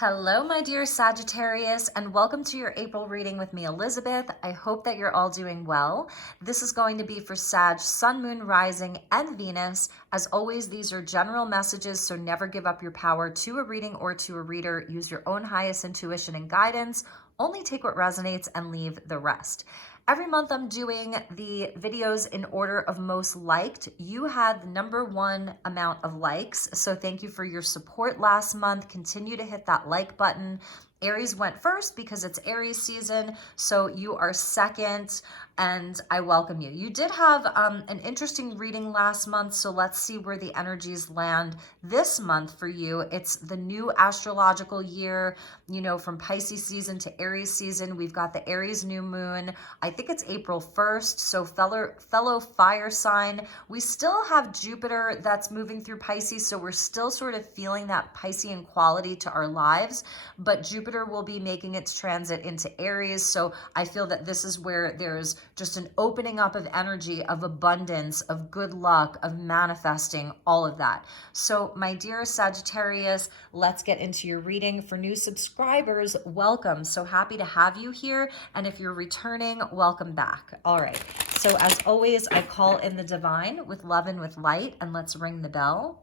Hello, my dear Sagittarius, and welcome to your April reading with me, Elizabeth. I hope that you're all doing well. This is going to be for Sag, Sun, Moon, Rising, and Venus. As always, these are general messages, so never give up your power to a reading or to a reader. Use your own highest intuition and guidance. Only take what resonates and leave the rest. Every month I'm doing the videos in order of most liked. You had the #1 amount of likes, so thank you for your support last month. Continue to hit that like button. Aries went first because it's Aries season, so you are second, and I welcome you. You did have an interesting reading last month, so let's see where the energies land this month for you. It's the new astrological year, you know, from Pisces season to Aries season. We've got the Aries new moon. I think it's April 1st, so fellow fire sign. We still have Jupiter that's moving through Pisces, so we're still sort of feeling that Piscean quality to our lives, but Jupiter will be making its transit into Aries, so I feel that this is where there's just an opening up of energy, of abundance, of good luck, of manifesting, all of that. So my dear Sagittarius, let's get into your reading. For new subscribers, welcome. So happy to have you here, and if you're returning, welcome back. All right, so as always, I call in the divine with love and with light, and let's ring the bell.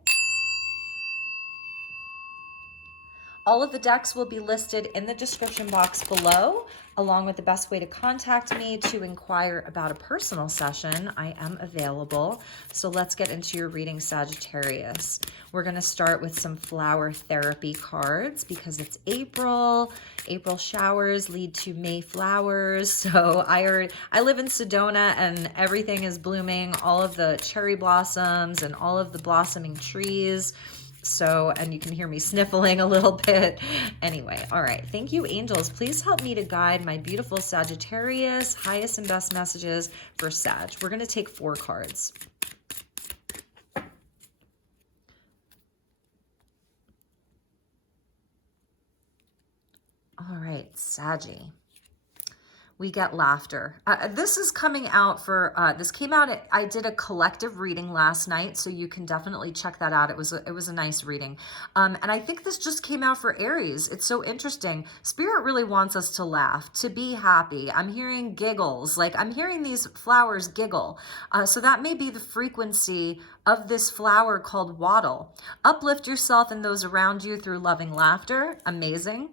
All of the decks will be listed in the description box below, along with the best way to contact me to inquire about a personal session. I am available. So let's get into your reading, Sagittarius. We're going to start with some flower therapy cards because it's April. April showers lead to May flowers. So I live in Sedona and everything is blooming, all of the cherry blossoms and all of the blossoming trees. So, and you can hear me sniffling a little bit. Anyway, all right. Thank you, angels. Please help me to guide my beautiful Sagittarius, highest and best messages for Sag. We're going to take 4 cards. All right, Saggy. We get laughter. This is coming out for, this came out, I did a collective reading last night, so you can definitely check that out. It was a nice reading. And I think this just came out for Aries. It's so interesting. Spirit really wants us to laugh, to be happy. I'm hearing giggles, like I'm hearing these flowers giggle. So that may be the frequency of this flower called wattle. Uplift yourself and those around you through loving laughter. Amazing.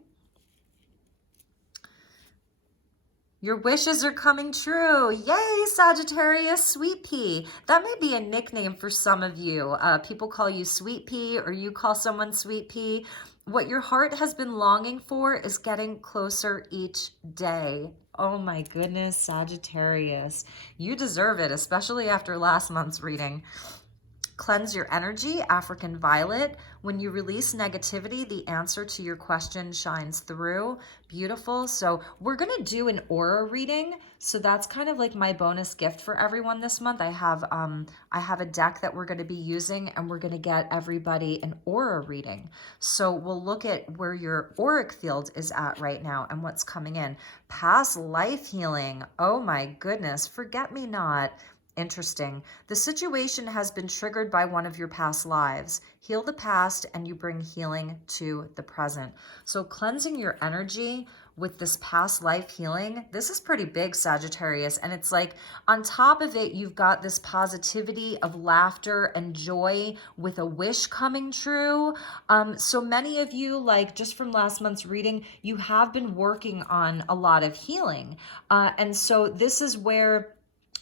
Your wishes are coming true. Yay, Sagittarius, Sweet Pea. That may be a nickname for some of you. People call you Sweet Pea, or you call someone Sweet Pea. What your heart has been longing for is getting closer each day. Oh my goodness, Sagittarius. You deserve it, especially after last month's reading. Cleanse your energy, African violet. When you release negativity, the answer to your question shines through. Beautiful. So we're going to do an aura reading. So that's kind of like my bonus gift for everyone this month. I have a deck that we're going to be using, and we're going to get everybody an aura reading. So we'll look at where your auric field is at right now and what's coming in. Past life healing. Oh my goodness. Forget me not. Interesting. The situation has been triggered by one of your past lives. Heal the past and you bring healing to the present. So cleansing your energy with this past life healing, this is pretty big, Sagittarius. And it's like on top of it, you've got this positivity of laughter and joy with a wish coming true. So many of you, like just from last month's reading, you have been working on a lot of healing. And so this is where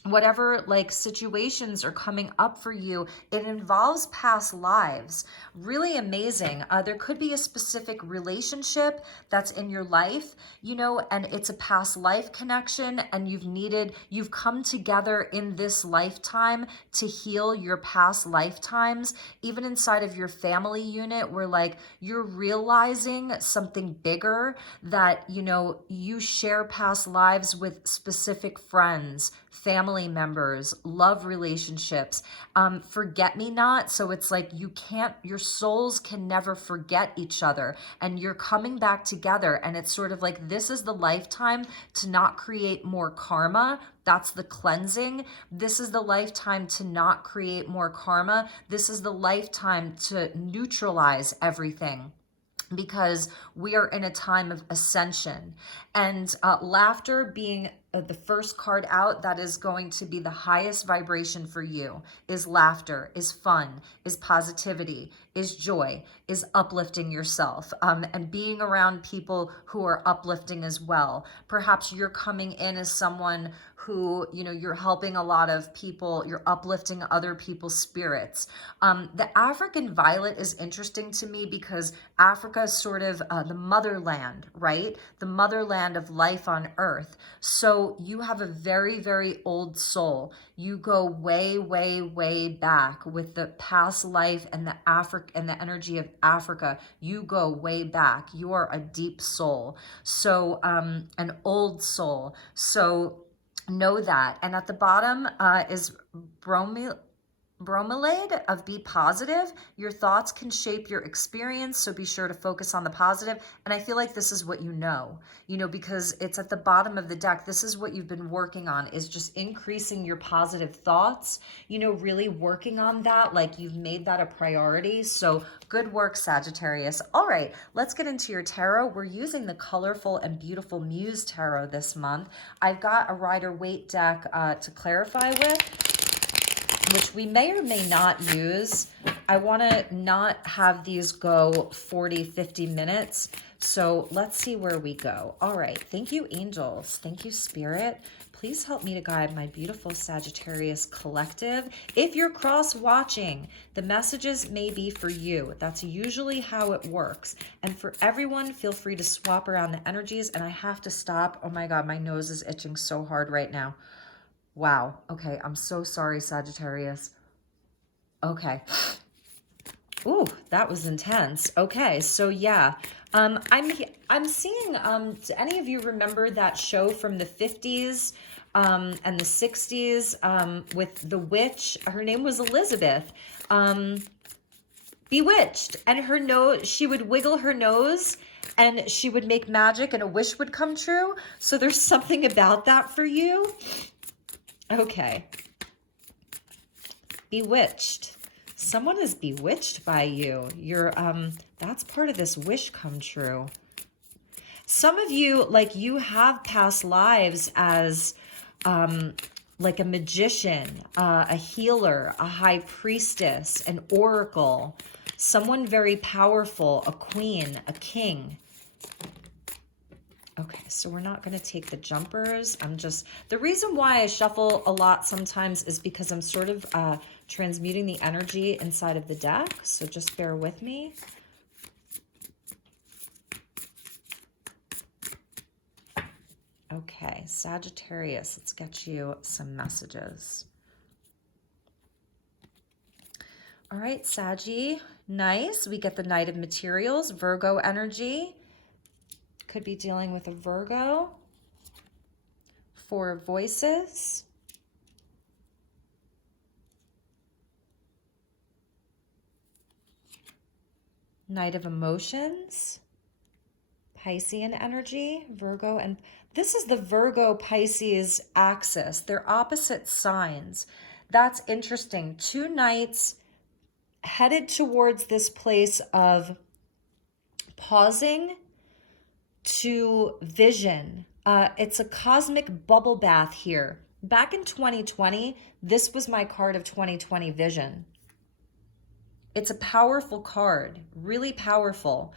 whatever like situations are coming up for you, it involves past lives. Really amazing. There could be a specific relationship that's in your life, you know, and it's a past life connection, and you've come together in this lifetime to heal your past lifetimes. Even inside of your family unit, where like you're realizing something bigger, that, you know, you share past lives with specific friends, family members, love relationships, forget-me-not. So it's like your souls can never forget each other, and you're coming back together, and it's sort of like this is the lifetime to not create more karma. That's the cleansing. This is the lifetime to not create more karma. This is the lifetime to neutralize everything. because we are in a time of ascension. And laughter being the first card out, that is going to be the highest vibration for you, is laughter, is fun, is positivity, is joy, is uplifting yourself, and being around people who are uplifting as well. Perhaps you're coming in as someone who, you know, you're helping a lot of people, you're uplifting other people's spirits. The African violet is interesting to me because Africa is sort of the motherland, right? The motherland of life on earth. So you have a very, very old soul. You go way, way, way back with the past life and the energy of Africa. You go way back. You are a deep soul. So an old soul. So know that. And at the bottom is bromelade of be positive. Your thoughts can shape your experience, so be sure to focus on the positive. And I feel like this is what you know, because it's at the bottom of the deck. This is what you've been working on, is just increasing your positive thoughts, really working on that. Like you've made that a priority. So good work, Sagittarius. All right, let's get into your tarot. We're using the colorful and beautiful Muse tarot this month. I've got a Rider-Waite deck to clarify with, which we may or may not use. I want to not have these go 40, 50 minutes. So let's see where we go. All right. Thank you, angels. Thank you, spirit. Please help me to guide my beautiful Sagittarius collective. If you're cross-watching, the messages may be for you. That's usually how it works. And for everyone, feel free to swap around the energies. And I have to stop. Oh my God, my nose is itching so hard right now. Wow. Okay. I'm so sorry, Sagittarius. Okay. Ooh, that was intense. Okay. So yeah, I'm seeing, do any of you remember that show from the 50s, and the 60s, with the witch? Her name was Elizabeth, Bewitched, and her nose, she would wiggle her nose and she would make magic and a wish would come true. So there's something about that for you. Okay. Bewitched. Someone is bewitched by you. You're, that's part of this wish come true. Some of you, like, you have past lives as, like a magician, a healer, a high priestess, an oracle, someone very powerful, a queen, a king. Okay, so we're not going to take the jumpers. The reason why I shuffle a lot sometimes is because I'm sort of transmuting the energy inside of the deck. So just bear with me. Okay, Sagittarius, let's get you some messages. All right, Saggy, nice. We get the Knight of Materials, Virgo energy. Could be dealing with a Virgo. Four of Voices. Knight of Emotions. Piscean energy, Virgo, and this is the Virgo-Pisces axis. They're opposite signs. That's interesting. Two knights headed towards this place of pausing to vision. It's a cosmic bubble bath here. Back in 2020, this was my card of 2020 vision. It's a powerful card, really powerful.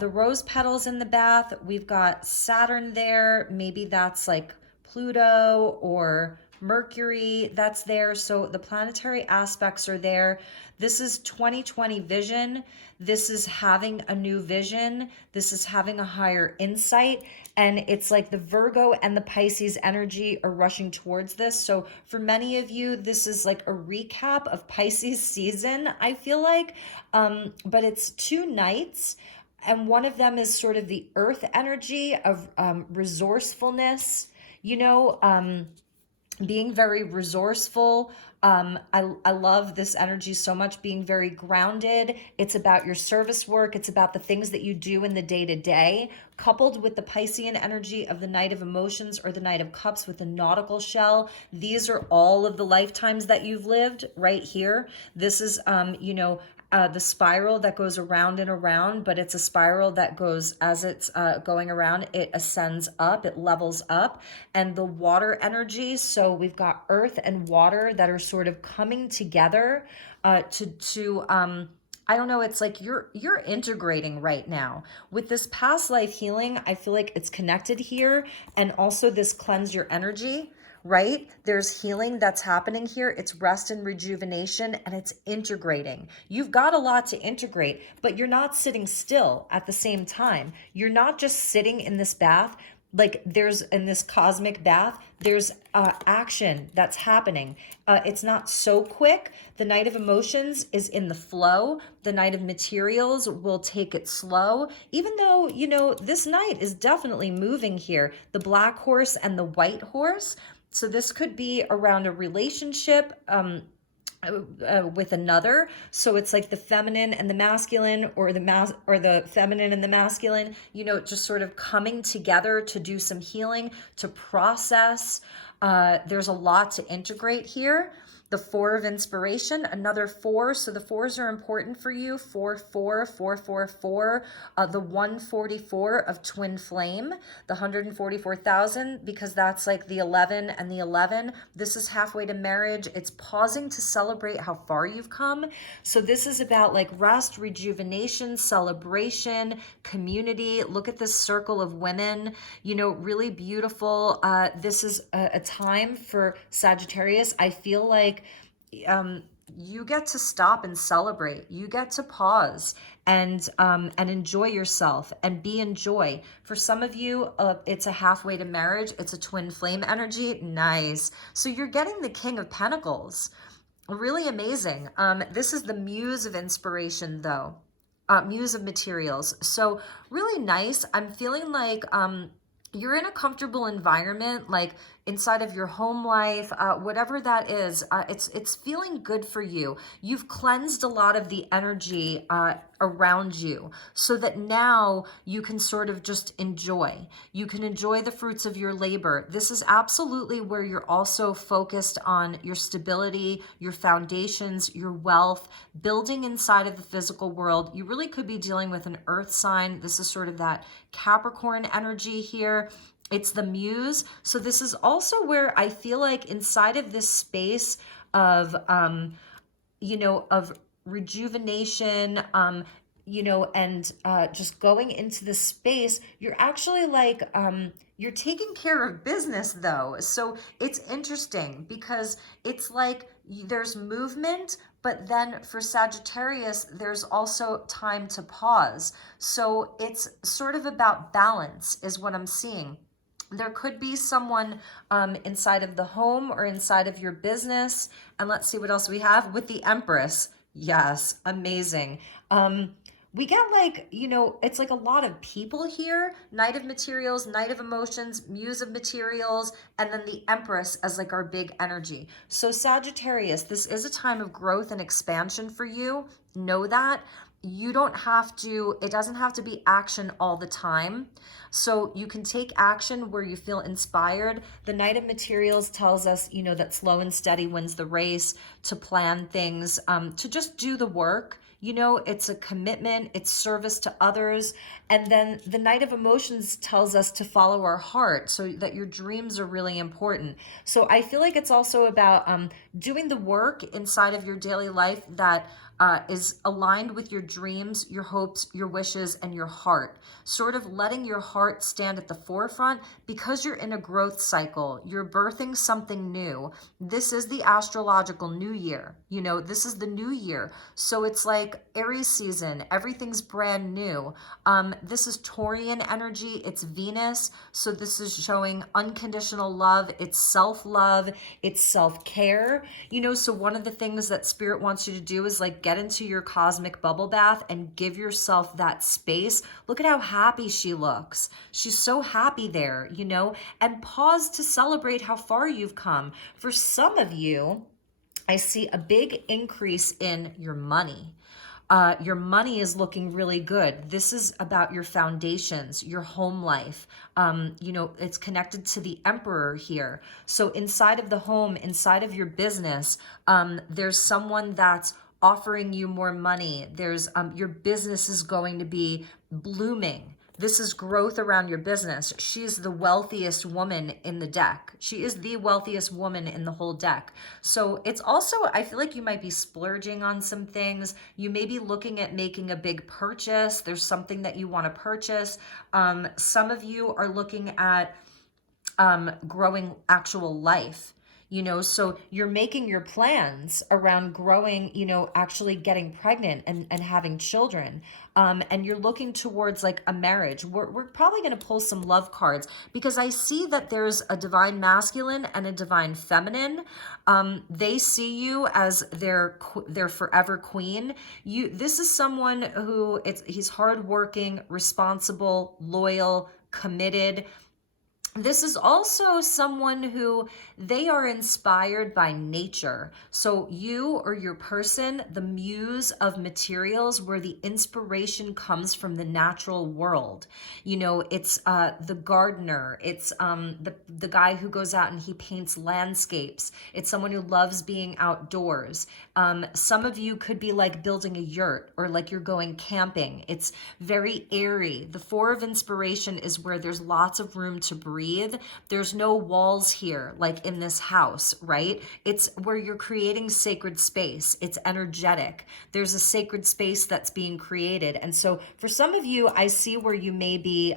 The rose petals in the bath, we've got Saturn there. Maybe that's like Pluto or Mercury that's there. So the planetary aspects are there. This is 2020 vision. This is having a new vision. This is having a higher insight. And it's like the Virgo and the Pisces energy are rushing towards this. So for many of you, this is like a recap of Pisces season, I feel like. But it's two nights. And one of them is sort of the earth energy of resourcefulness, being very resourceful. I love this energy so much, being very grounded. It's about your service work. It's about the things that you do in the day-to-day, coupled with the Piscean energy of the Knight of Emotions or the Knight of Cups with the nautical shell. These are all of the lifetimes that you've lived right here. This is, the spiral that goes around and around, but it's a spiral that goes, as it's going around, it ascends up, it levels up. And the water energy, so we've got earth and water that are sort of coming together to I don't know, it's like you're integrating right now. With this past life healing, I feel like it's connected here, and also this cleanse your energy, right? There's healing that's happening here. It's rest and rejuvenation, and it's integrating. You've got a lot to integrate, but you're not sitting still at the same time. You're not just sitting in this bath. Like there's in this cosmic bath, there's action that's happening. It's not so quick. The Knight of Emotions is in the flow. The Knight of Materials will take it slow, even though, you know, this knight is definitely moving here. The black horse and the white horse. So this could be around a relationship, with another. So it's like the feminine and the masculine, or the feminine and the masculine, you know, just sort of coming together to do some healing, to process. There's a lot to integrate here. The Four of Inspiration, another four. So the fours are important for you. 4, 4, 4, 4, 4. The 144 of Twin Flame, the 144,000, because that's like the 11 and the 11. This is halfway to marriage. It's pausing to celebrate how far you've come. So this is about like rest, rejuvenation, celebration, community. Look at this circle of women, you know, really beautiful. This is a time for Sagittarius. I feel like you get to stop and celebrate. You get to pause and enjoy yourself and be in joy. For some of you, it's a halfway to marriage. It's a twin flame energy. Nice. So you're getting the King of Pentacles. Really amazing. This is the Muse of Inspiration, though. Muse of Materials. So really nice. I'm feeling like you're in a comfortable environment, like inside of your home life, whatever that is. It's feeling good for you. You've cleansed a lot of the energy around you, so that now you can sort of just enjoy. You can enjoy the fruits of your labor. This is absolutely where you're also focused on your stability, your foundations, your wealth, building inside of the physical world. You really could be dealing with an earth sign. This is sort of that Capricorn energy here. It's the Muse. So this is also where I feel like inside of this space of, you know, of rejuvenation, you know, and just going into the space, you're actually like, you're taking care of business though. So it's interesting because it's like there's movement, but then for Sagittarius, there's also time to pause. So it's sort of about balance is what I'm seeing. There could be someone inside of the home or inside of your business. And let's see what else we have with the Empress. Yes, amazing. We get like, you know, it's like a lot of people here. Knight of Materials, Knight of Emotions, Muse of Materials, and then the Empress as like our big energy. So Sagittarius, this is a time of growth and expansion for you. Know that. You don't have to, it doesn't have to be action all the time. So you can take action where you feel inspired. The Knight of Materials tells us, you know, that slow and steady wins the race, to plan things, to just do the work. You know, it's a commitment, it's service to others. And then the Knight of Emotions tells us to follow our heart, so that your dreams are really important. So I feel like it's also about doing the work inside of your daily life that is aligned with your dreams, your hopes, your wishes, and your heart. Sort of letting your heart stand at the forefront because you're in a growth cycle. You're birthing something new. This is the astrological new year. You know, this is the new year. So it's like Aries season. Everything's brand new. This is Taurian energy. It's Venus. So this is showing unconditional love. It's self-love. It's self-care. You know, so one of the things that Spirit wants you to do is like get into your cosmic bubble bath and give yourself that space. Look at how happy she looks. She's so happy there, you know, and pause to celebrate how far you've come. For some of you, I see a big increase in your money. Your money is looking really good. This is about your foundations, your home life. You know, it's connected to the Emperor here. So inside of the home, inside of your business, there's someone that's offering you more money. There's your business is going to be blooming. This is growth around your business. She's the wealthiest woman in the deck. She is the wealthiest woman in the whole deck. So it's also, I feel like you might be splurging on some things. You may be looking at making a big purchase. There's something that you want to purchase. Some of you are looking at growing actual life. So you're making your plans around growing, actually getting pregnant and having children. And you're looking towards like a marriage. We're probably going to pull some love cards because I see that there's a divine masculine and a divine feminine. They see you as their forever queen. This is someone who he's hardworking, responsible, loyal, committed. This is also someone who they are inspired by nature. So you or your person, the muse of materials where the inspiration comes from the natural world. It's the gardener. It's the guy who goes out and he paints landscapes. It's someone who loves being outdoors. Some of you could be like building a yurt or like you're going camping. It's very airy. The Four of Inspiration is where there's lots of room to breathe. There's no walls here, like in this house, right? It's where you're creating sacred space. It's energetic. There's a sacred space that's being created. And so for some of you, I see where you may be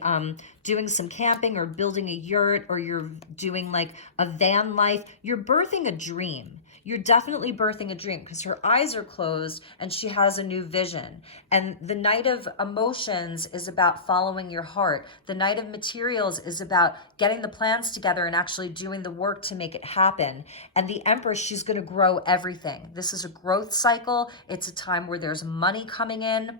doing some camping or building a yurt, or you're doing like a van life. You're birthing a dream. You're definitely birthing a dream because her eyes are closed and she has a new vision. And the Knight of Emotions is about following your heart. The Knight of Materials is about getting the plans together and actually doing the work to make it happen. And the Empress, she's going to grow everything. This is a growth cycle. It's a time where there's money coming in.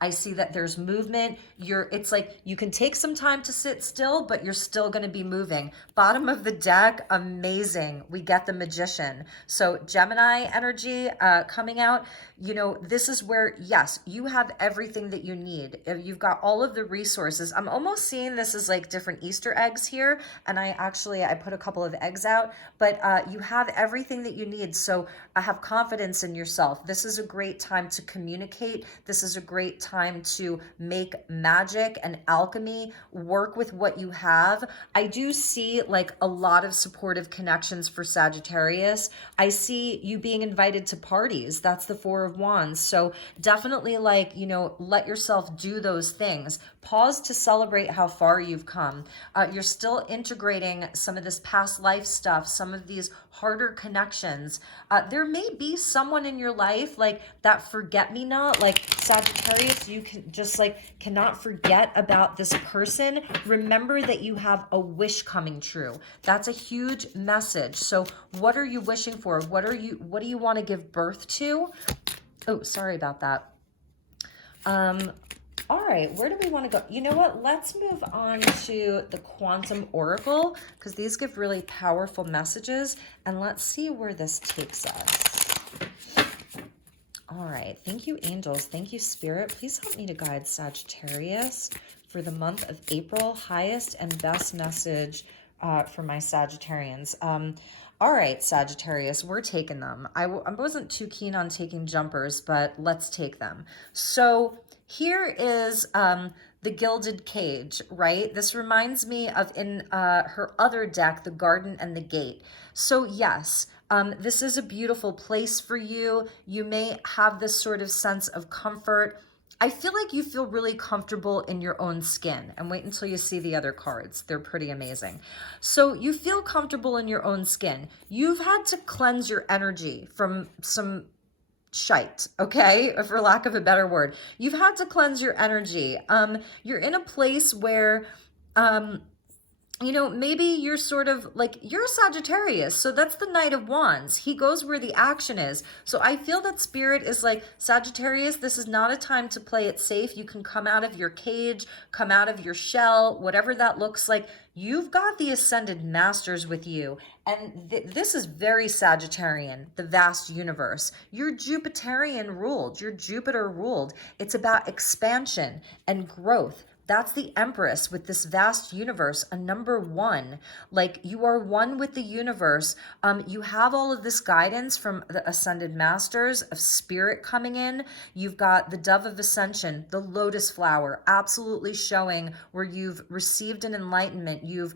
I see that there's movement. It's like you can take some time to sit still, but you're still going to be moving. Bottom of the deck, amazing. We get the Magician. So Gemini energy coming out. This is where, yes, you have everything that you need. You've got all of the resources. I'm almost seeing this as like different Easter eggs here. And I put a couple of eggs out, but you have everything that you need. So I have confidence in yourself. This is a great time to communicate. This is a great time to make magic and alchemy work with what you have. I do see like a lot of supportive connections for Sagittarius. I see you being invited to parties. That's the Four of Wands. So definitely like, let yourself do those things. Pause to celebrate how far you've come. You're still integrating some of this past life stuff, some of these harder connections. There may be someone in your life like that forget-me-not, like Sagittarius, you can just like cannot forget about this person. Remember that you have a wish coming true. That's a huge message. So what are you wishing for? What do you want to give birth to? Oh, sorry about that. All right, where do we want to go? You know what? Let's move on to the Quantum Oracle because these give really powerful messages. And let's see where this takes us. All right. Thank you, angels. Thank you, Spirit. Please help me to guide Sagittarius for the month of April. Highest and best message for my Sagittarians. All right, Sagittarius, we're taking them. I wasn't too keen on taking jumpers, but let's take them. So here is the Gilded Cage, right? This reminds me of in her other deck, the Garden and the Gate. So yes, this is a beautiful place for you. You may have this sort of sense of comfort. I feel like you feel really comfortable in your own skin, and wait until you see the other cards. They're pretty amazing. So you feel comfortable in your own skin. You've had to cleanse your energy from some shite, okay? For lack of a better word. You've had to cleanse your energy. You're in a place where, maybe you're sort of like, you're a Sagittarius, so that's the Knight of Wands. He goes where the action is. So I feel that Spirit is like, Sagittarius, this is not a time to play it safe. You can come out of your cage, come out of your shell, whatever that looks like. You've got the Ascended Masters with you. And this is very Sagittarian, the vast universe. You're Jupiterian ruled. You're Jupiter ruled. It's about expansion and growth. That's the Empress with this vast universe, a number one. Like, you are one with the universe. You have all of this guidance from the Ascended Masters of Spirit coming in. You've got the Dove of Ascension, the Lotus Flower, absolutely showing where you've received an enlightenment. You've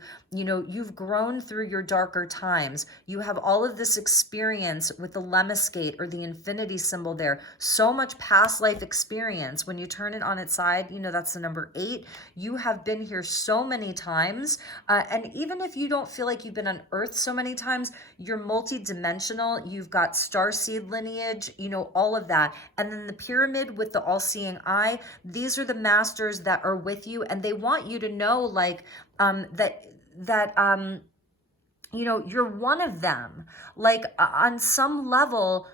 grown through your darker times. You have all of this experience with the lemniscate or the infinity symbol there. So much past life experience. When you turn it on its side, that's the number 8. You have been here so many times. And even if you don't feel like you've been on Earth so many times, you're multi-dimensional. You've got starseed lineage, all of that. And then the pyramid with the all-seeing eye, these are the masters that are with you. And they want you to know, like, that you're one of them. Like, on some level,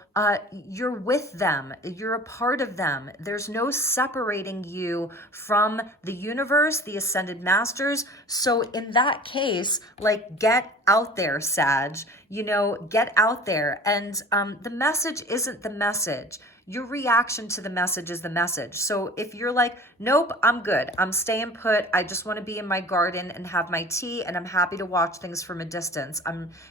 you're with them. You're a part of them. There's no separating you from the universe, the Ascended Masters. So in that case, like, get out there, Sag. Get out there. And the message isn't the message. Your reaction to the message is the message. So if you're like, nope, I'm good, I'm staying put, I just want to be in my garden and have my tea, and I'm happy to watch things from a distance,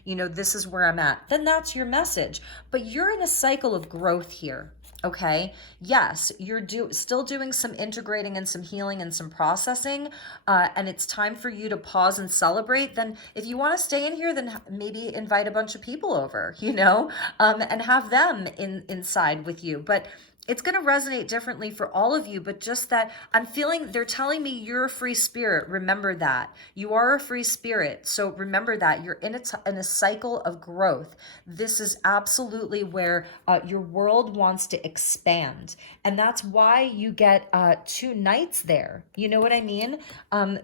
this is where I'm at, then that's your message. But you're in a cycle of growth here. Okay, yes, you're still doing some integrating and some healing and some processing, and it's time for you to pause and celebrate. Then if you want to stay in here, then maybe invite a bunch of people over, and have them inside with you. But it's going to resonate differently for all of you, but just that I'm feeling, they're telling me you're a free spirit. Remember that. You are a free spirit. So remember that. You're in a cycle of growth. This is absolutely where your world wants to expand. And that's why you get 2 nights there. You know what I mean? The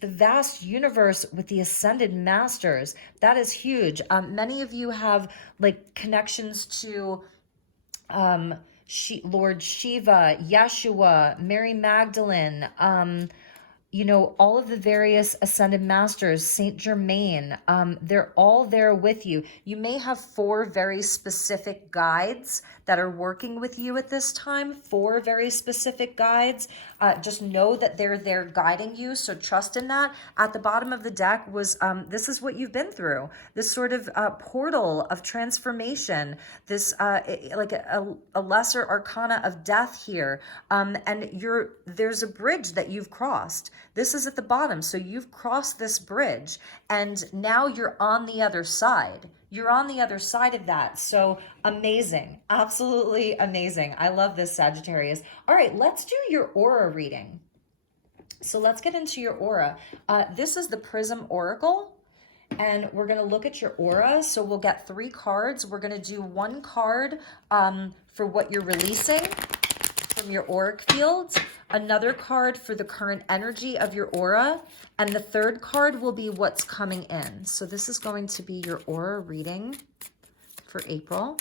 vast universe with the Ascended Masters, that is huge. Many of you have like connections to Lord Shiva, Yeshua, Mary Magdalene, all of the various Ascended Masters, Saint Germain, they're all there with you. You may have 4 very specific guides that are working with you at this time, 4 very specific guides. Just know that they're there guiding you, so trust in that. At the bottom of the deck was, this is what you've been through, this sort of portal of transformation, this like a lesser arcana of death here, and there's a bridge that you've crossed. This is at the bottom, so you've crossed this bridge, and now you're on the other side. You're on the other side of that. So amazing. Absolutely amazing. I love this, Sagittarius. All right, let's do your aura reading. So let's get into your aura. This is the Prism Oracle, and we're going to look at your aura. So we'll get 3 cards. We're going to do 1 card for what you're releasing from your auric fields, another card for the current energy of your aura, and the 3rd card will be what's coming in. So this is going to be your aura reading for April.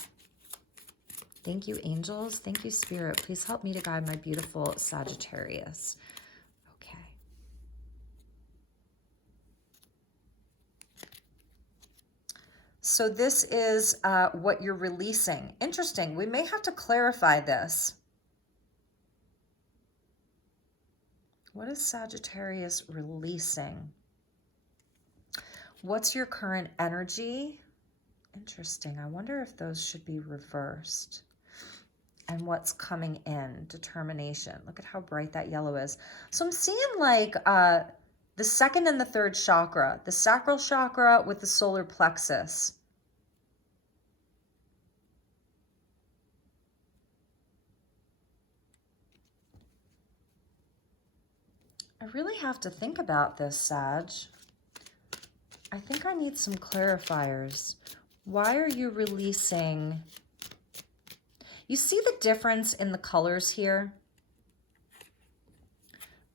Thank you, angels. Thank you, Spirit. Please help me to guide my beautiful Sagittarius. Okay. So this is what you're releasing. Interesting. We may have to clarify this. What is Sagittarius releasing? What's your current energy? Interesting. I wonder if those should be reversed. And what's coming in? Determination. Look at how bright that yellow is. So I'm seeing like the 2nd and the 3rd chakra, the sacral chakra with the solar plexus. I really have to think about this, Sag. I think I need some clarifiers. Why are you releasing? You see the difference in the colors here?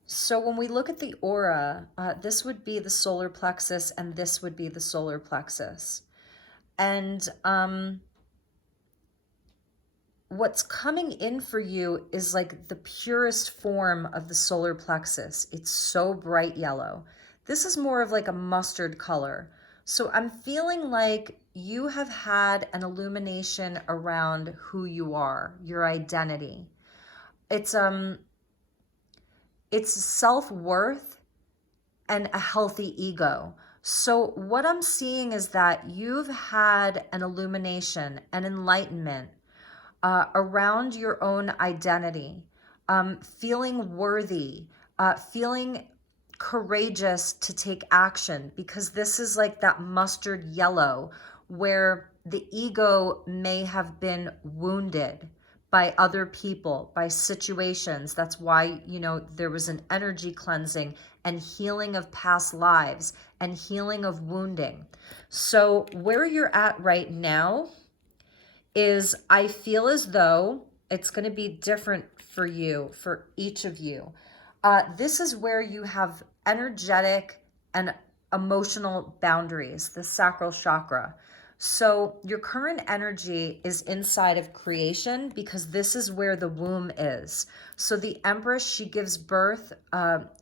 So when we look at the aura, this would be the solar plexus and this would be the solar plexus. And what's coming in for you is like the purest form of the solar plexus. It's so bright yellow. This is more of like a mustard color. So I'm feeling like you have had an illumination around who you are, your identity. It's it's self-worth and a healthy ego. So what I'm seeing is that you've had an illumination, an enlightenment around your own identity, feeling worthy, feeling courageous to take action, because this is like that mustard yellow where the ego may have been wounded by other people, by situations. That's why, you know, there was an energy cleansing and healing of past lives and healing of wounding. So where you're at right now is, I feel as though it's going to be different for you, for each of you. This is where you have energetic and emotional boundaries, the sacral chakra. So your current energy is inside of creation because this is where the womb is. So the Empress, she gives birth,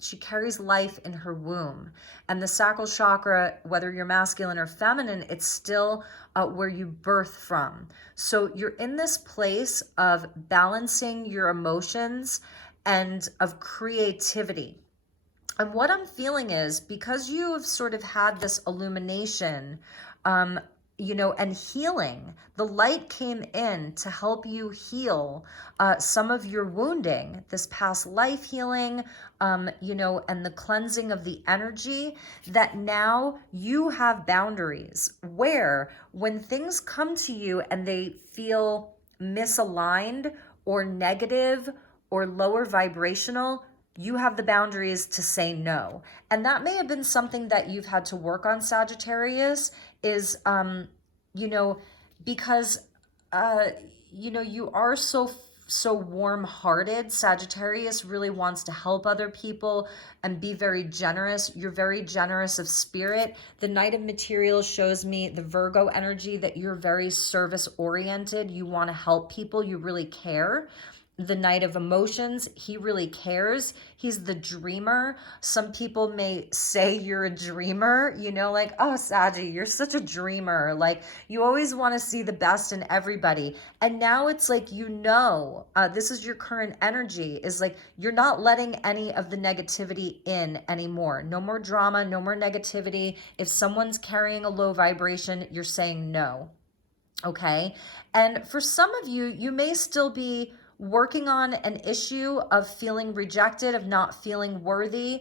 she carries life in her womb. And the sacral chakra, whether you're masculine or feminine, it's still where you birth from. So you're in this place of balancing your emotions and of creativity. And what I'm feeling is, because you have sort of had this illumination, you know, and healing, the light came in to help you heal some of your wounding, this past life healing, you know, and the cleansing of the energy, that now you have boundaries where when things come to you and they feel misaligned or negative or lower vibrational, you have the boundaries to say no. And that may have been something that you've had to work on, Sagittarius, is, you know, because, you know, you are so warm-hearted. Sagittarius really wants to help other people and be very generous. You're very generous of spirit. The Knight of Materials shows me the Virgo energy, that you're very service-oriented. You want to help people. You really care. The Knight of Emotions, he really cares. He's the dreamer. Some people may say you're a dreamer, you know, like, oh, Saggy, you're such a dreamer. Like, you always want to see the best in everybody. And now it's like, you know, this is your current energy, is like, you're not letting any of the negativity in anymore. No more drama, no more negativity. If someone's carrying a low vibration, you're saying no. Okay. And for some of you, you may still be working on an issue of feeling rejected, of not feeling worthy,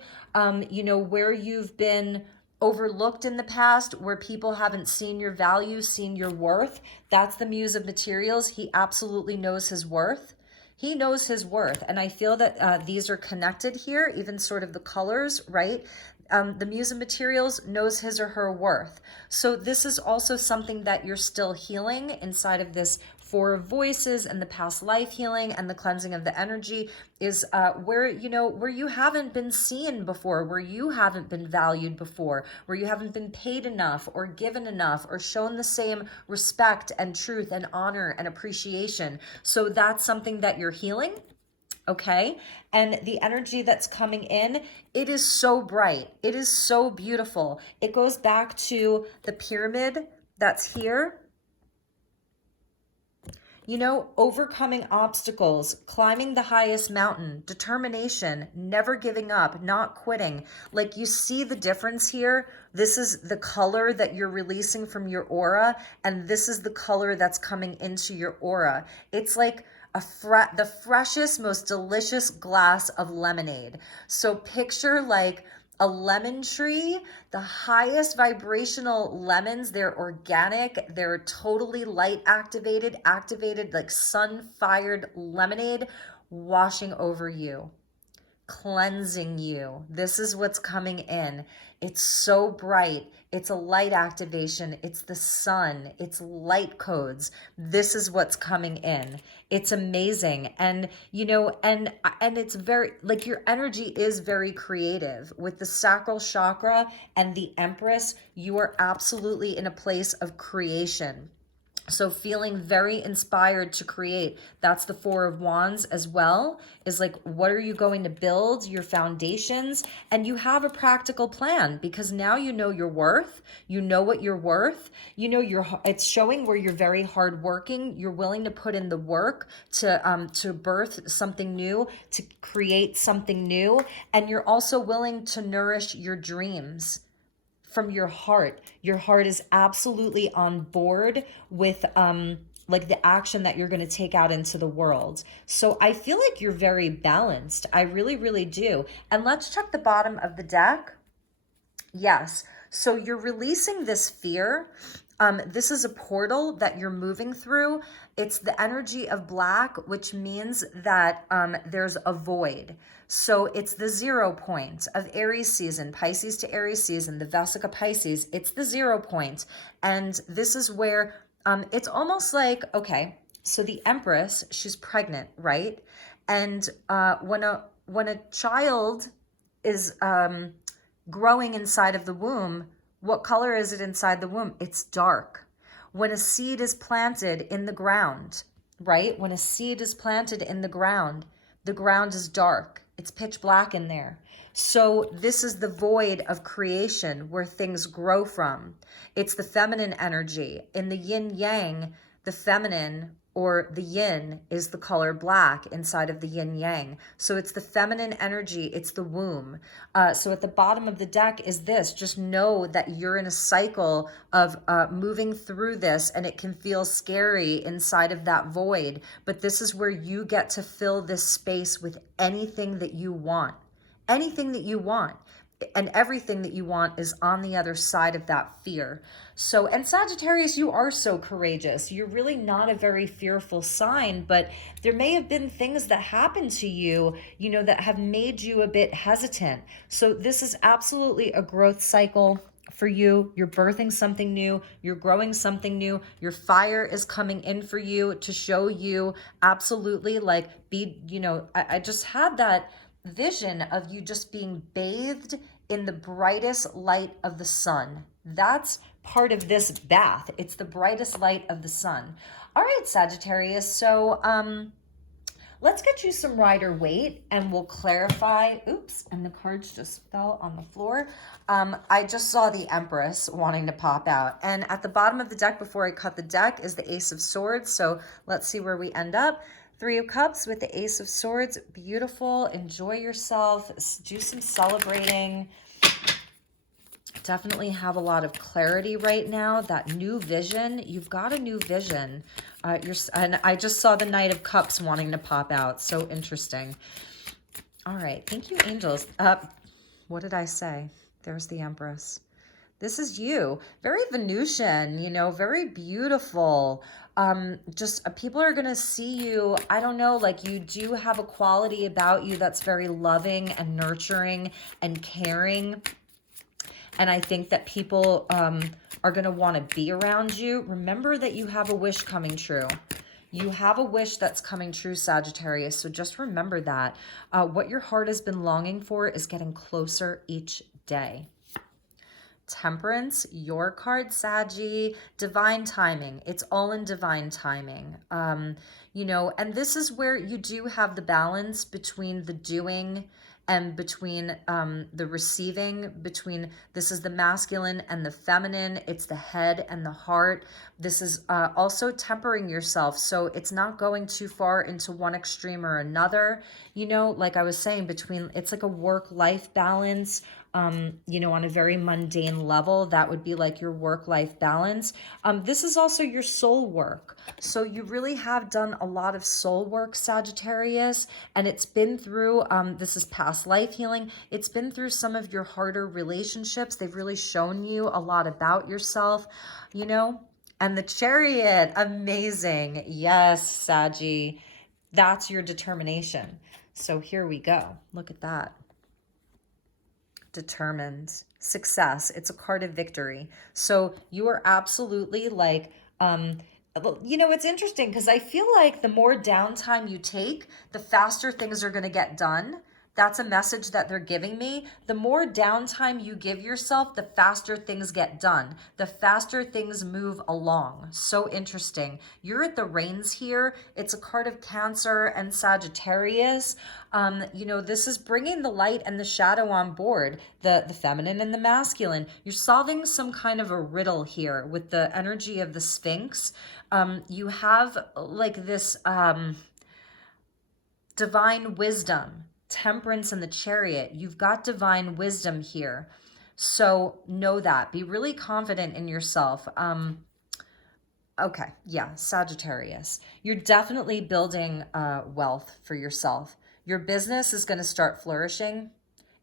you know, where you've been overlooked in the past, where people haven't seen your value, seen your worth. That's the Muse of Materials. He absolutely knows his worth. He knows his worth. And I feel that these are connected here, even sort of the colors, right? The Muse of Materials knows his or her worth. So this is also something that you're still healing inside of this Four of Voices and the past life healing and the cleansing of the energy, is where, you know, where you haven't been seen before, where you haven't been valued before, where you haven't been paid enough or given enough or shown the same respect and truth and honor and appreciation. So that's something that you're healing. Okay. And the energy that's coming in, it is so bright. It is so beautiful. It goes back to the pyramid that's here. You know, overcoming obstacles, climbing the highest mountain, determination, never giving up, not quitting. Like, you see the difference here? This is the color that you're releasing from your aura, and this is the color that's coming into your aura. It's like the freshest, most delicious glass of lemonade. So picture like a lemon tree, the highest vibrational lemons. They're organic, they're totally light activated, like sun-fired lemonade washing over you, cleansing you. This is what's coming in. It's so bright. It's a light activation. It's the sun. It's light codes. This is what's coming in. It's amazing. And, you know, and it's very, like, your energy is very creative. With the sacral chakra and the Empress, you are absolutely in a place of creation. So feeling very inspired to create. That's the Four of Wands as well, is like, what are you going to build, your foundations, and you have a practical plan because now you know your worth, you know what you're worth, you know it's showing where you're very hardworking, you're willing to put in the work to birth something new, to create something new, and you're also willing to nourish your dreams from your heart. Your heart is absolutely on board with like the action that you're going to take out into the world. So I feel like you're very balanced. I really, really do. And let's check the bottom of the deck. Yes. So you're releasing this fear. This is a portal that you're moving through. It's the energy of black, which means that there's a void. So it's the 0 point of Aries season, Pisces to Aries season, the Vesica Pisces. It's the 0 point. And this is where it's almost like, okay, so the Empress, she's pregnant, right? And when a child is growing inside of the womb, what color is it inside the womb? It's dark. When a seed is planted in the ground, right? When a seed is planted in the ground is dark. It's pitch black in there. So this is the void of creation where things grow from. It's the feminine energy. In the yin yang, the feminine or the yin is the color black inside of the yin yang. So it's the feminine energy, it's the womb. So at the bottom of the deck is this. Just know that you're in a cycle of moving through this, and it can feel scary inside of that void. But this is where you get to fill this space with anything that you want. Anything that you want. And everything that you want is on the other side of that fear. So, and Sagittarius, you are so courageous. You're really not a very fearful sign, but there may have been things that happened to you, you know, that have made you a bit hesitant. So this is absolutely a growth cycle for you. You're birthing something new. You're growing something new. Your fire is coming in for you to show you absolutely like I just had that vision of you just being bathed in the brightest light of the sun. That's part of this bath. It's the brightest light of the sun. All right, Sagittarius. So let's get you some Rider-Waite and we'll clarify. Oops, and the cards just fell on the floor. I just saw the Empress wanting to pop out. And at the bottom of the deck before I cut the deck is the Ace of Swords. So let's see where we end up. 3 of Cups with the Ace of Swords. Beautiful. Enjoy yourself. Do some celebrating. Definitely have a lot of clarity right now. That new vision. You've got a new vision. And I just saw the Knight of Cups wanting to pop out. So interesting. All right. Thank you, angels. What did I say? There's the Empress. This is you. Very Venusian, you know, very beautiful. Just people are going to see you. I don't know, like you do have a quality about you that's very loving and nurturing and caring. And I think that people are going to want to be around you. Remember that you have a wish coming true. You have a wish that's coming true, Sagittarius. So just remember that. What your heart has been longing for is getting closer each day. Temperance, your card, Saggy, divine timing. It's all in divine timing. You know, and this is where you do have the balance between the doing and between the receiving, between this is the masculine and the feminine. It's the head and the heart. This is also tempering yourself. So it's not going too far into one extreme or another. You know, like I was saying, between it's like a work-life balance. You know, on a very mundane level, that would be like your work-life balance. This is also your soul work. So you really have done a lot of soul work, Sagittarius, and it's been through, this is past life healing. It's been through some of your harder relationships. They've really shown you a lot about yourself, you know, and the Chariot, amazing. Yes, Saggy, that's your determination. So here we go. Look at that. Determined. Success. It's a card of victory. So you are absolutely like, you know, it's interesting because I feel like the more downtime you take, the faster things are going to get done. That's a message that they're giving me. The more downtime you give yourself, the faster things get done, the faster things move along. So interesting. You're at the reins here. It's a card of Cancer and Sagittarius. You know, this is bringing the light and the shadow on board, the feminine and the masculine. You're solving some kind of a riddle here with the energy of the Sphinx. You have like this divine wisdom, Temperance and the Chariot. You've got divine wisdom here. So know that. Be really confident in yourself. Okay, yeah, Sagittarius. You're definitely building wealth for yourself. Your business is going to start flourishing.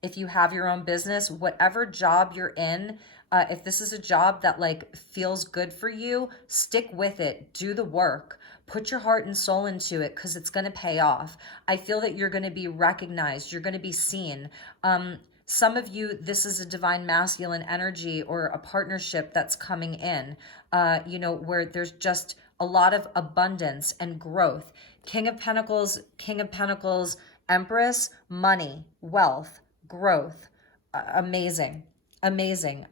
If you have your own business, whatever job you're in, if this is a job that like feels good for you, stick with it, do the work, put your heart and soul into it because it's going to pay off. I feel that you're going to be recognized, you're going to be seen. Some of you, this is a divine masculine energy or a partnership that's coming in, you know, where there's just a lot of abundance and growth. King of Pentacles, Empress, money, wealth, growth. Amazing. Amazing.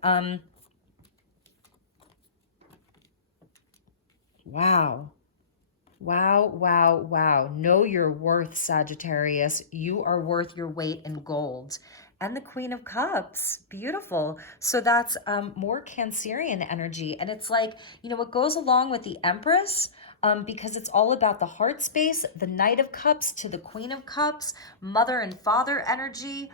Wow. Wow, wow, wow. Know your worth, Sagittarius. You are worth your weight in gold. And the Queen of Cups. Beautiful. So that's more Cancerian energy. And it's like, you know, it goes along with the Empress because it's all about the heart space, the Knight of Cups to the Queen of Cups, mother and father energy.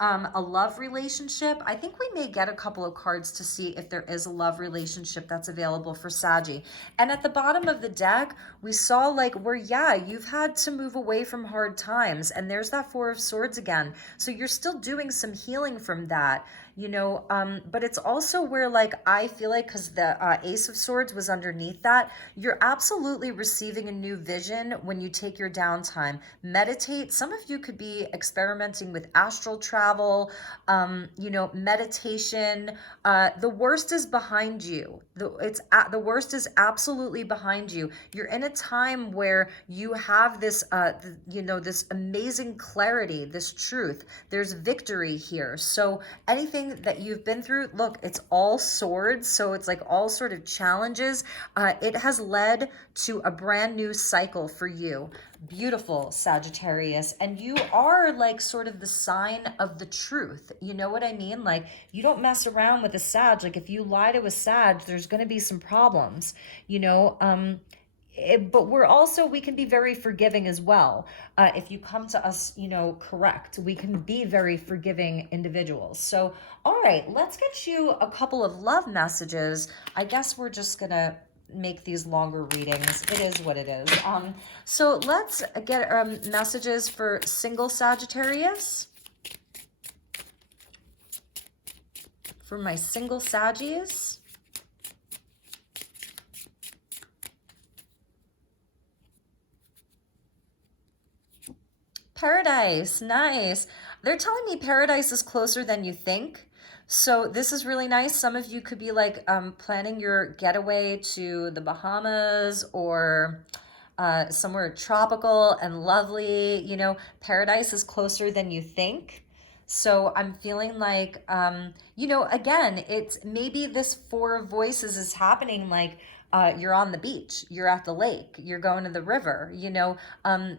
A love relationship. I think we may get a couple of cards to see if there is a love relationship that's available for Saggy. And at the bottom of the deck, we saw like where, yeah, you've had to move away from hard times. And there's that Four of Swords again. So you're still doing some healing from that, you know, but it's also where like I feel like because the Ace of Swords was underneath that, you're absolutely receiving a new vision when you take your downtime. Meditate. Some of you could be experimenting with astral travel, you know, meditation. The worst is behind you. The worst is absolutely behind you. You're in a time where you have this, you know, this amazing clarity, this truth. There's victory here. So anything that you've been through, look, it's all swords. So it's like all sort of challenges. It has led to a brand new cycle for you. Beautiful, Sagittarius. And you are like sort of the sign of the truth. You know what I mean? Like you don't mess around with a Sag. Like if you lie to a Sag, there's going to be some problems, you know? But we can be very forgiving as well. If you come to us, you know, correct, we can be very forgiving individuals. So, all right, let's get you a couple of love messages. I guess we're just going to make these longer readings. It is what it is. So let's get messages for single Sagittarius. For my single Saggies. Paradise, nice. They're telling me paradise is closer than you think. So this is really nice. Some of you could be like planning your getaway to the Bahamas or somewhere tropical and lovely. You know, paradise is closer than you think. So I'm feeling like, you know, again, it's maybe this Four of Voices is happening like you're on the beach, you're at the lake, you're going to the river, you know,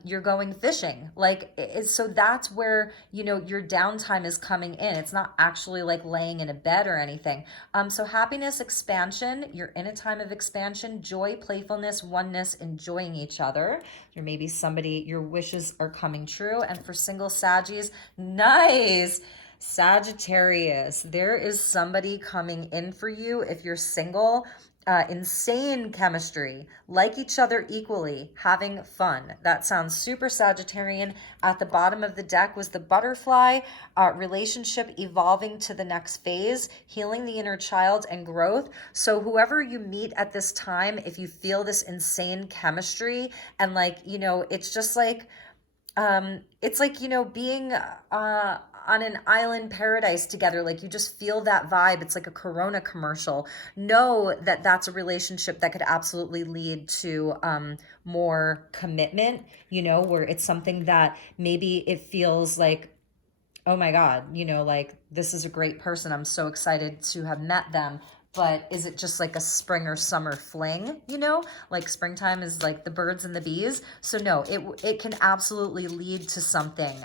you're going fishing. Like, so that's where, you know, your downtime is coming in. It's not actually like laying in a bed or anything. So happiness, expansion, you're in a time of expansion, joy, playfulness, oneness, enjoying each other. There may be somebody, your wishes are coming true. And for single Saggies, nice. Sagittarius, there is somebody coming in for you if you're single. Insane chemistry, like each other equally, having fun. That sounds super Sagittarian. At the bottom of the deck was the butterfly, relationship evolving to the next phase, healing the inner child and growth. So whoever you meet at this time, if you feel this insane chemistry and like, you know, it's just like, it's like, you know, being on an island paradise together. Like you just feel that vibe. It's like a Corona commercial. Know that that's a relationship that could absolutely lead to more commitment, you know, where it's something that maybe it feels like oh my God, you know, like this is a great person. I'm so excited to have met them. But is it just like a spring or summer fling, you know? Like springtime is like the birds and the bees. So no, it can absolutely lead to something,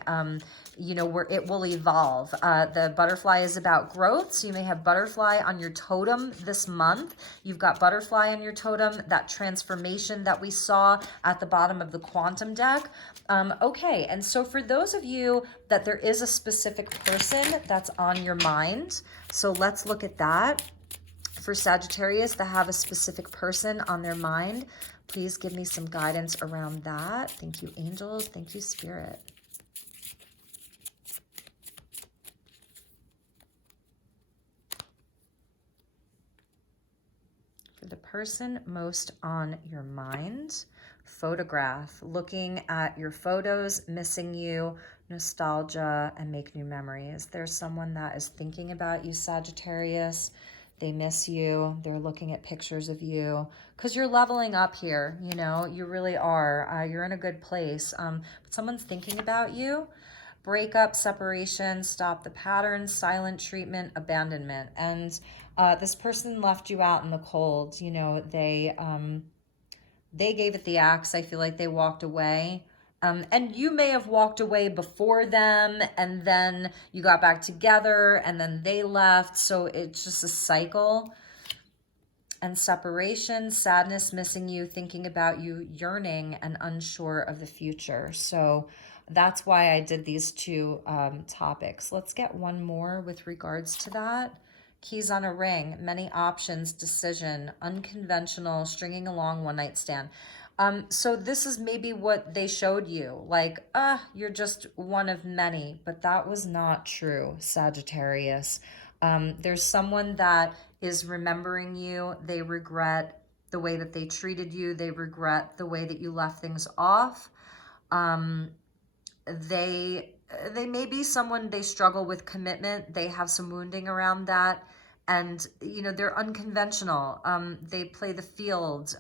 you know, where it will evolve. The butterfly is about growth. So you may have butterfly on your totem this month. You've got butterfly on your totem, that transformation that we saw at the bottom of the quantum deck. Okay, and so for those of you that there is a specific person that's on your mind, so let's look at that. For Sagittarius that have a specific person on their mind, please give me some guidance around that. Thank you, angels. Thank you, spirit. For the person most on your mind, photograph, looking at your photos, missing you, nostalgia, and make new memories. There's someone that is thinking about you, Sagittarius. They miss you. They're looking at pictures of you because you're leveling up here. You know, you really are. You're in a good place. But someone's thinking about you. Breakup, separation, stop the pattern, silent treatment, abandonment. And this person left you out in the cold. You know, they gave it the axe. I feel like they walked away. And you may have walked away before them, and then you got back together, and then they left. So it's just a cycle. And separation, sadness, missing you, thinking about you, yearning, and unsure of the future. So that's why I did these two topics. Let's get one more with regards to that. Keys on a ring, many options, decision, unconventional, stringing along, one night stand. So this is maybe what they showed you, like, you're just one of many, but that was not true, Sagittarius. There's someone that is remembering you. They regret the way that they treated you. They regret the way that you left things off. They may be someone, they struggle with commitment. They have some wounding around that. And, you know, they're unconventional. They play the field.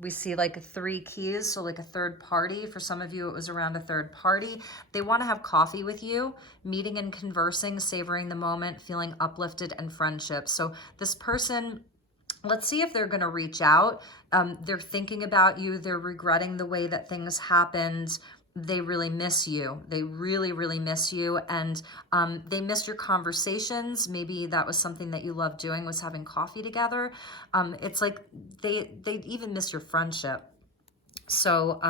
We see like 3 keys, so like a third party. For some of you, it was around a third party. They want to have coffee with you, meeting and conversing, savoring the moment, feeling uplifted, and friendship. So this person, let's see if they're going to reach out. They're thinking about you. They're regretting the way that things happened. They really miss you. They really, really miss you. And they miss your conversations. Maybe that was something that you loved doing, was having coffee together. It's like they even miss your friendship. So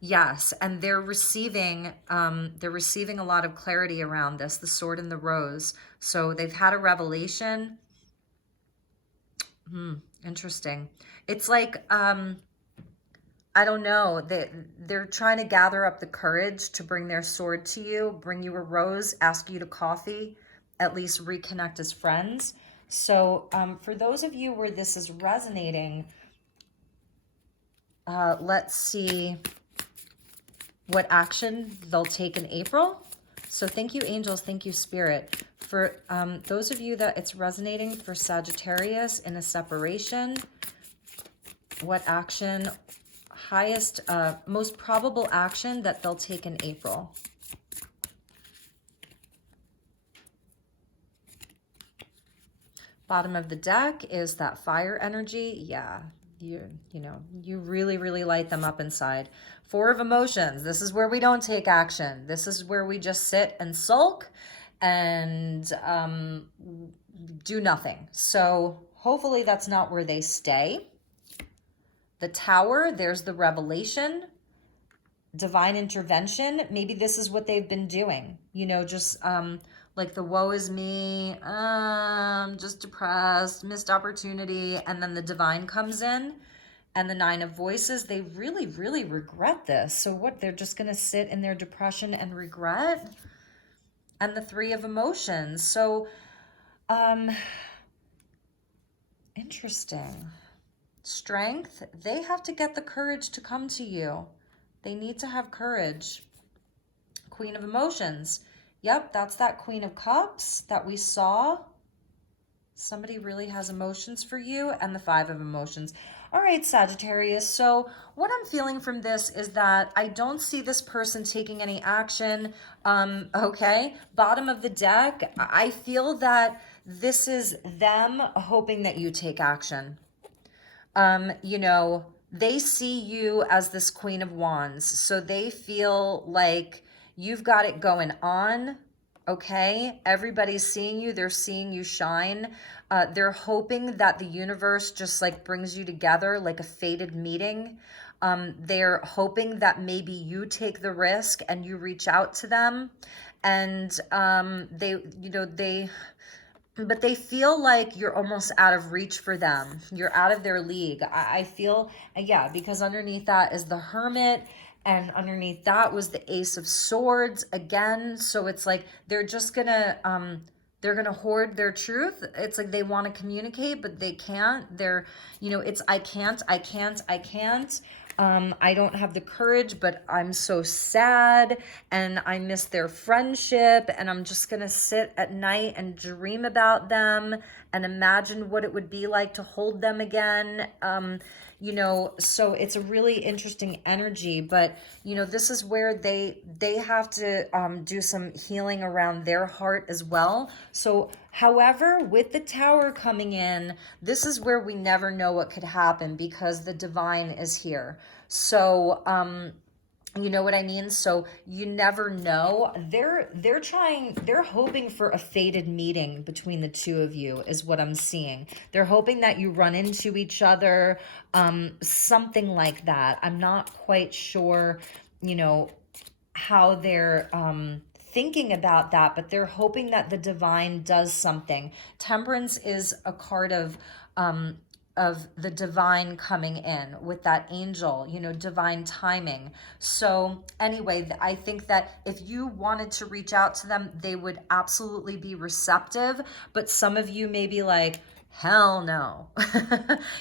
yes, and they're receiving a lot of clarity around this, the sword and the rose. So they've had a revelation. Interesting. It's like, I don't know, they're trying to gather up the courage to bring their sword to you, bring you a rose, ask you to coffee, at least reconnect as friends. So for those of you where this is resonating, let's see what action they'll take in April. So thank you, angels. Thank you, spirit. For those of you that it's resonating for Sagittarius in a separation, what action, highest, most probable action that they'll take in April. Bottom of the deck is that fire energy. Yeah, you know, you really, really light them up inside. 4 of emotions. This is where we don't take action. This is where we just sit and sulk and do nothing. So hopefully that's not where they stay. The Tower, there's the revelation, divine intervention. Maybe this is what they've been doing, you know, just like the woe is me, just depressed, missed opportunity, and then the divine comes in. And the 9 of Voices, they really, really regret this. So what, they're just going to sit in their depression and regret? And the 3 of Emotions. So, interesting. Strength, they have to get the courage to come to you. They need to have courage. Queen of Emotions. Yep, that's that Queen of Cups that we saw. Somebody really has emotions for you. And the 5 of Emotions. All right, Sagittarius. So what I'm feeling from this is that I don't see this person taking any action. Okay. Bottom of the deck, I feel that this is them hoping that you take action. You know, they see you as this Queen of Wands, so they feel like you've got it going on. Okay, everybody's seeing you, they're seeing you shine. They're hoping that the universe just like brings you together like a fated meeting. They're hoping that maybe you take the risk and you reach out to them, and they, you know, but they feel like you're almost out of reach for them. You're out of their league. I feel, yeah, because underneath that is the Hermit, and underneath that was the Ace of Swords again. So it's like they're gonna hoard their truth. It's like they want to communicate, but they can't. They're, you know, it's I can't, I can't, I can't. I don't have the courage, but I'm so sad and I miss their friendship, and I'm just gonna sit at night and dream about them and imagine what it would be like to hold them again. You know, so it's a really interesting energy, but you know, this is where they have to do some healing around their heart as well. So however, with the Tower coming in, this is where we never know what could happen because the divine is here. So you know what I mean? So you never know. They're hoping for a fated meeting between the two of you is what I'm seeing. They're hoping that you run into each other, something like that. I'm not quite sure, you know, how they're thinking about that, but they're hoping that the divine does something. Temperance is a card of the divine coming in with that angel, you know, divine timing. So anyway, I think that if you wanted to reach out to them, they would absolutely be receptive, but some of you may be like, hell no.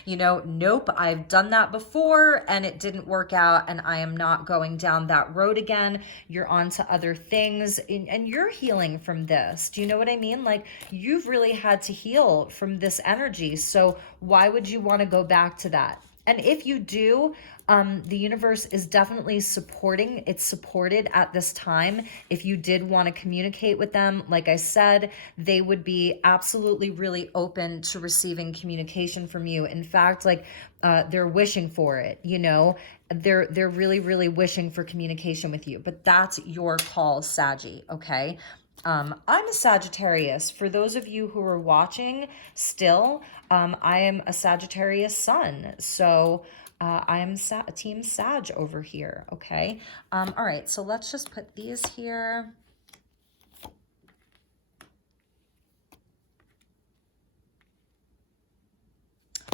You know, nope, I've done that before and it didn't work out, and I am not going down that road again. You're on to other things, and you're healing from this. Do you know what I mean? Like, you've really had to heal from this energy. So why would you want to go back to that? And if you do, the universe is definitely supporting. It's supported at this time. If you did want to communicate with them, like I said, they would be absolutely really open to receiving communication from you. In fact, like they're wishing for it, you know, they're really, really wishing for communication with you. But that's your call, Saggy, okay? I'm a Sagittarius. For those of you who are watching still, I am a Sagittarius sun. So I am team Sag over here, okay? All right, so let's just put these here.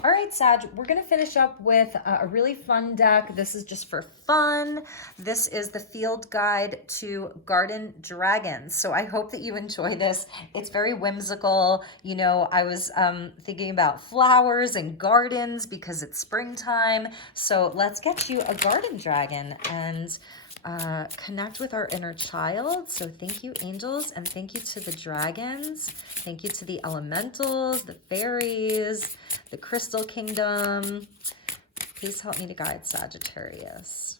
All right, Sag, we're going to finish up with a really fun deck. This is just for fun. This is the field guide to garden dragons. So I hope that you enjoy this. It's very whimsical. You know, I was thinking about flowers and gardens because it's springtime. So let's get you a garden dragon and connect with our inner child. So thank you, angels, and thank you to the dragons. Thank you to the elementals, the fairies, the crystal kingdom. Please help me to guide Sagittarius.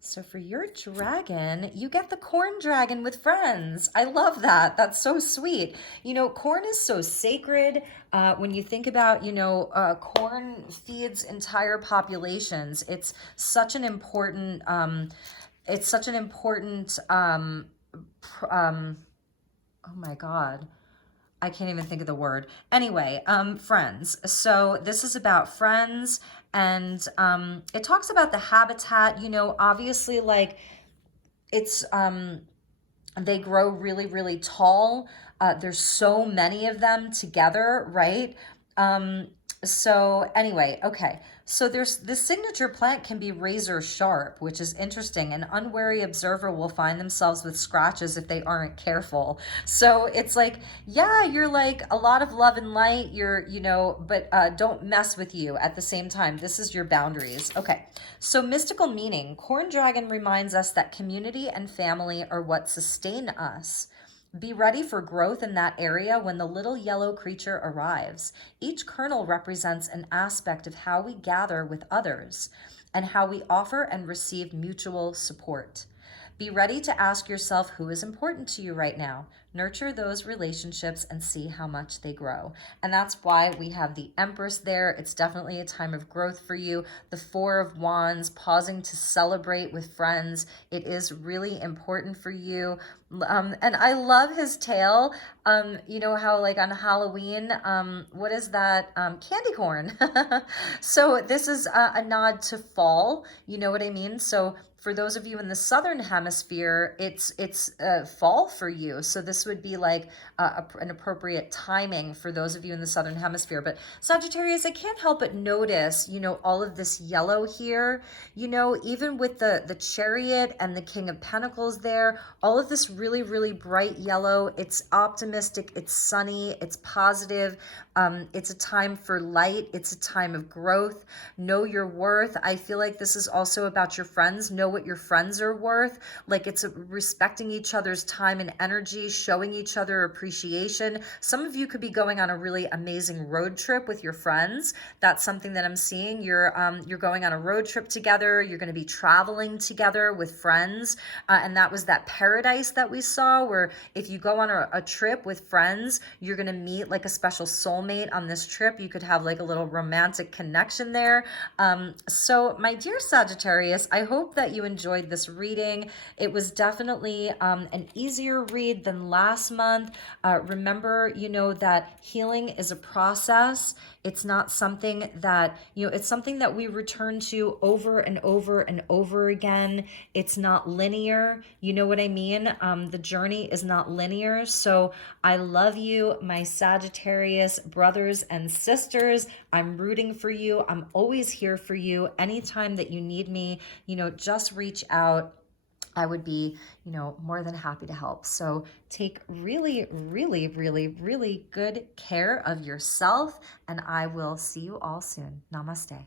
So for your dragon, you get the corn dragon with friends. I love that. That's so sweet. You know, corn is so sacred. When you think about, you know, corn feeds entire populations. It's such an important, oh my God. I can't even think of the word. Anyway, friends. So this is about friends, and it talks about the habitat, you know, obviously, like, it's they grow really, really tall. There's so many of them together, right? So anyway, okay. So there's this signature plant can be razor sharp, which is interesting. An unwary observer will find themselves with scratches if they aren't careful. So it's like, yeah, you're like a lot of love and light. You're, you know, but don't mess with you at the same time. This is your boundaries. Okay. So mystical meaning. Corn dragon reminds us that community and family are what sustain us. Be ready for growth in that area when the little yellow creature arrives. Each kernel represents an aspect of how we gather with others and how we offer and receive mutual support. Be ready to ask yourself who is important to you right now. Nurture those relationships and see how much they grow. And that's why we have the Empress there. It's definitely a time of growth for you. The Four of Wands, pausing to celebrate with friends. It is really important for you. And I love his tail. You know how like on Halloween, what is that? Candy corn. So this is a nod to fall. You know what I mean? So for those of you in the southern hemisphere, it's fall for you. So this would be like an appropriate timing for those of you in the southern hemisphere. But Sagittarius, I can't help but notice, you know, all of this yellow here. You know, even with the Chariot and the King of Pentacles there, all of this really, really bright yellow. It's optimistic. It's sunny. It's positive. It's a time for light. It's a time of growth. Know your worth. I feel like this is also about your friends. Know what your friends are worth. Like it's respecting each other's time and energy, showing each other appreciation. Some of you could be going on a really amazing road trip with your friends. That's something that I'm seeing. You're going on a road trip together. You're going to be traveling together with friends. And that was that paradise that we saw, where if you go on a trip with friends, you're going to meet like a special soulmate on this trip. You could have like a little romantic connection there. So my dear Sagittarius, I hope that you enjoyed this reading. It was definitely an easier read than last month. Remember, you know, that healing is a process. It's not something that, you know, it's something that we return to over and over and over again. It's not linear. You know what I mean? The journey is not linear. So I love you, my Sagittarius brothers and sisters. I'm rooting for you. I'm always here for you. Anytime that you need me, you know, just reach out. I would be, you know, more than happy to help. So take really, really, really, really good care of yourself, and I will see you all soon. Namaste.